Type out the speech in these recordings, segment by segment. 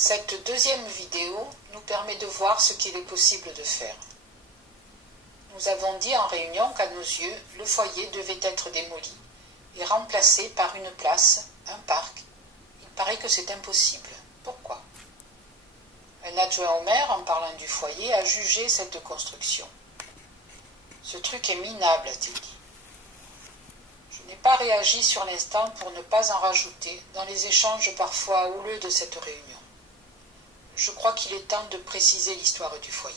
Cette deuxième vidéo nous permet de voir ce qu'il est possible de faire. Nous avons dit en réunion qu'à nos yeux, le foyer devait être démoli et remplacé par une place, un parc. Il paraît que c'est impossible. Pourquoi? Un adjoint au maire, en parlant du foyer, a jugé cette construction. Ce truc est minable, a-t-il dit. Je n'ai pas réagi sur l'instant pour ne pas en rajouter dans les échanges parfois houleux de cette réunion. Je crois qu'il est temps de préciser l'histoire du foyer.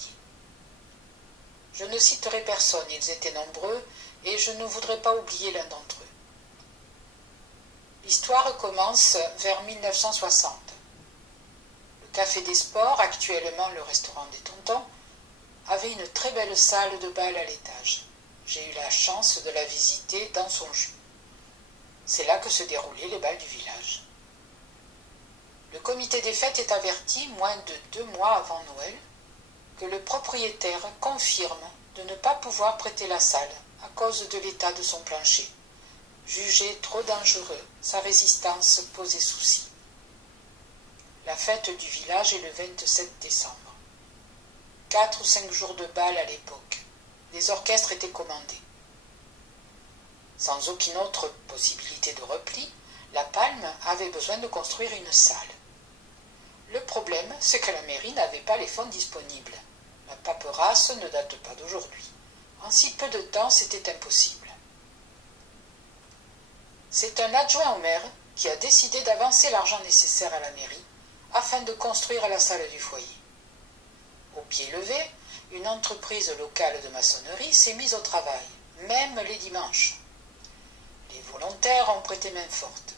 Je ne citerai personne, ils étaient nombreux, et je ne voudrais pas oublier l'un d'entre eux. L'histoire commence vers 1960. Le Café des Sports, actuellement le restaurant des Tontons, avait une très belle salle de bal à l'étage. J'ai eu la chance de la visiter dans son jus. C'est là que se déroulaient les bals du village. Le comité des fêtes est averti, moins de 2 mois avant Noël, que le propriétaire confirme de ne pas pouvoir prêter la salle à cause de l'état de son plancher. Jugé trop dangereux, sa résistance posait souci. La fête du village est le 27 décembre. 4 ou 5 jours de bal à l'époque. Les orchestres étaient commandés. Sans aucune autre possibilité de repli, La Palme avait besoin de construire une salle. Le problème, c'est que la mairie n'avait pas les fonds disponibles. La paperasse ne date pas d'aujourd'hui. En si peu de temps, c'était impossible. C'est un adjoint au maire qui a décidé d'avancer l'argent nécessaire à la mairie afin de construire la salle du foyer. Au pied levé, une entreprise locale de maçonnerie s'est mise au travail, même les dimanches. Les volontaires ont prêté main forte.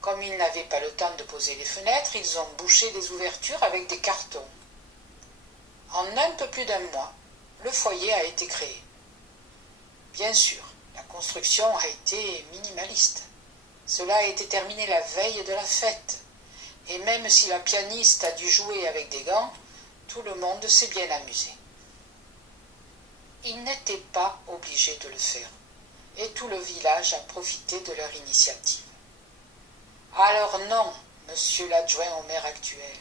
Comme ils n'avaient pas le temps de poser les fenêtres, ils ont bouché les ouvertures avec des cartons. En un peu plus d'1 mois, le foyer a été créé. Bien sûr, la construction a été minimaliste. Cela a été terminé la veille de la fête. Et même si la pianiste a dû jouer avec des gants, tout le monde s'est bien amusé. Ils n'étaient pas obligés de le faire, et tout le village a profité de leur initiative. Alors non, monsieur l'adjoint au maire actuel,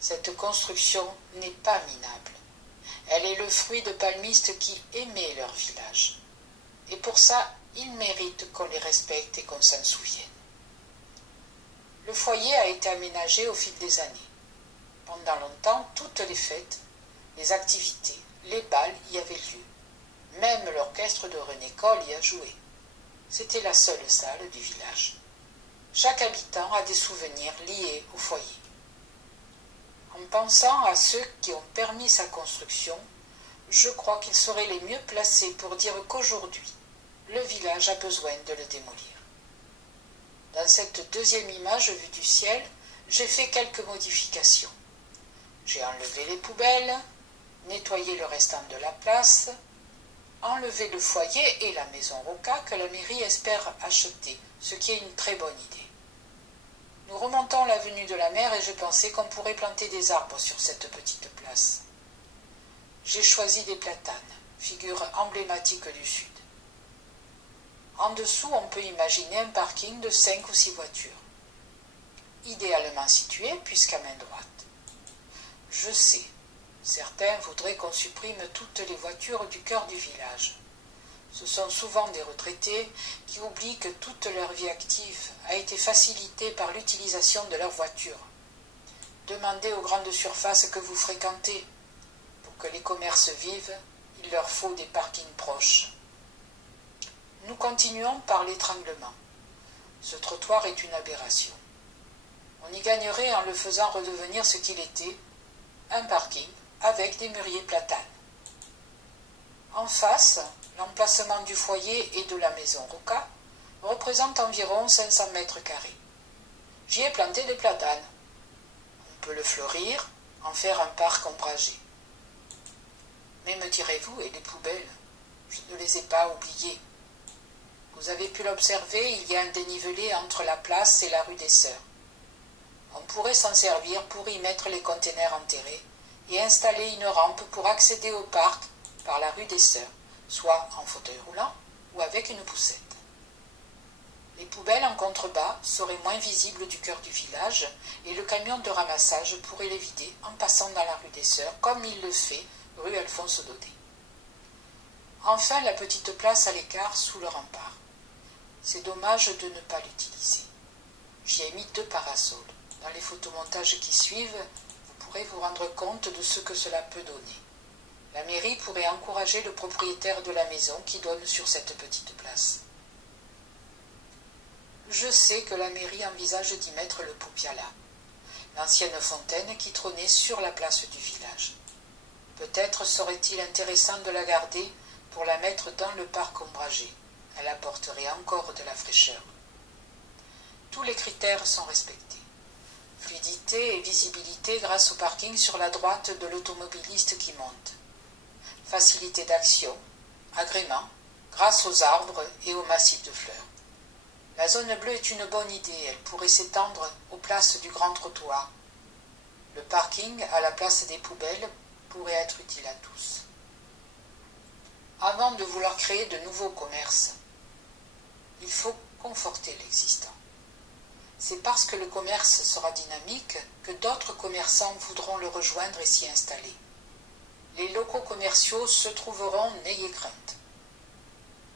cette construction n'est pas minable. Elle est le fruit de palmistes qui aimaient leur village. Et pour ça, ils méritent qu'on les respecte et qu'on s'en souvienne. Le foyer a été aménagé au fil des années. Pendant longtemps, toutes les fêtes, les activités, les bals y avaient lieu. Même l'orchestre de René Coll y a joué. C'était la seule salle du village. Chaque habitant a des souvenirs liés au foyer. En pensant à ceux qui ont permis sa construction, je crois qu'ils seraient les mieux placés pour dire qu'aujourd'hui, le village a besoin de le démolir. Dans cette deuxième image vue du ciel, j'ai fait quelques modifications. J'ai enlevé les poubelles, nettoyé le restant de la place, enlevé le foyer et la maison Roca que la mairie espère acheter, ce qui est une très bonne idée. Nous remontons l'avenue de la mer et je pensais qu'on pourrait planter des arbres sur cette petite place. J'ai choisi des platanes, figure emblématique du Sud. En dessous, on peut imaginer un parking de 5 ou 6 voitures, idéalement situé puisqu'à main droite. Je sais, certains voudraient qu'on supprime toutes les voitures du cœur du village. Ce sont souvent des retraités qui oublient que toute leur vie active a été facilitée par l'utilisation de leur voiture. Demandez aux grandes surfaces que vous fréquentez. Pour que les commerces vivent, il leur faut des parkings proches. Nous continuons par l'étranglement. Ce trottoir est une aberration. On y gagnerait en le faisant redevenir ce qu'il était, un parking avec des mûriers platanes. En face, l'emplacement du foyer et de la maison Roca représente environ 500 mètres carrés. J'y ai planté des platanes. On peut le fleurir, en faire un parc ombragé. Mais me direz-vous, et les poubelles? Je ne les ai pas oubliées. Vous avez pu l'observer, il y a un dénivelé entre la place et la rue des Sœurs. On pourrait s'en servir pour y mettre les containers enterrés et installer une rampe pour accéder au parc par la rue des Sœurs, soit en fauteuil roulant ou avec une poussette. Les poubelles en contrebas seraient moins visibles du cœur du village et le camion de ramassage pourrait les vider en passant dans la rue des Sœurs, comme il le fait rue Alphonse Daudet. Enfin, la petite place à l'écart sous le rempart. C'est dommage de ne pas l'utiliser. J'y ai mis 2 parasols. Dans les photomontages qui suivent, vous pourrez vous rendre compte de ce que cela peut donner. La mairie pourrait encourager le propriétaire de la maison qui donne sur cette petite place. Je sais que la mairie envisage d'y mettre le Poupiala, l'ancienne fontaine qui trônait sur la place du village. Peut-être serait-il intéressant de la garder pour la mettre dans le parc ombragé. Elle apporterait encore de la fraîcheur. Tous les critères sont respectés. Fluidité et visibilité grâce au parking sur la droite de l'automobiliste qui monte. Facilité d'action, agrément, grâce aux arbres et aux massifs de fleurs. La zone bleue est une bonne idée, elle pourrait s'étendre aux places du grand trottoir. Le parking à la place des poubelles pourrait être utile à tous. Avant de vouloir créer de nouveaux commerces, il faut conforter l'existant. C'est parce que le commerce sera dynamique que d'autres commerçants voudront le rejoindre et s'y installer. Les locaux commerciaux se trouveront, n'ayez crainte.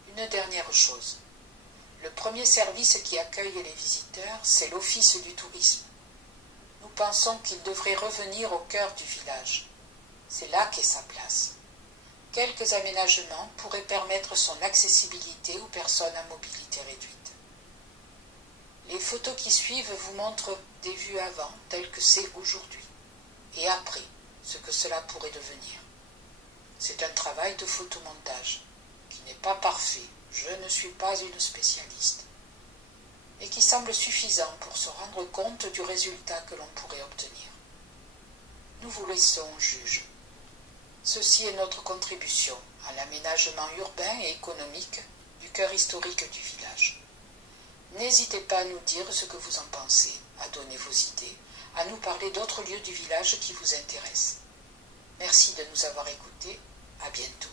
Une dernière chose. Le premier service qui accueille les visiteurs, c'est l'Office du tourisme. Nous pensons qu'il devrait revenir au cœur du village. C'est là qu'est sa place. Quelques aménagements pourraient permettre son accessibilité aux personnes à mobilité réduite. Les photos qui suivent vous montrent des vues avant, telles que c'est aujourd'hui, et après, ce que cela pourrait devenir. C'est un travail de photomontage, qui n'est pas parfait, je ne suis pas une spécialiste, et qui semble suffisant pour se rendre compte du résultat que l'on pourrait obtenir. Nous vous laissons juge. Ceci est notre contribution à l'aménagement urbain et économique du cœur historique du village. N'hésitez pas à nous dire ce que vous en pensez, à donner vos idées, à nous parler d'autres lieux du village qui vous intéressent. Merci de nous avoir écoutés, à bientôt.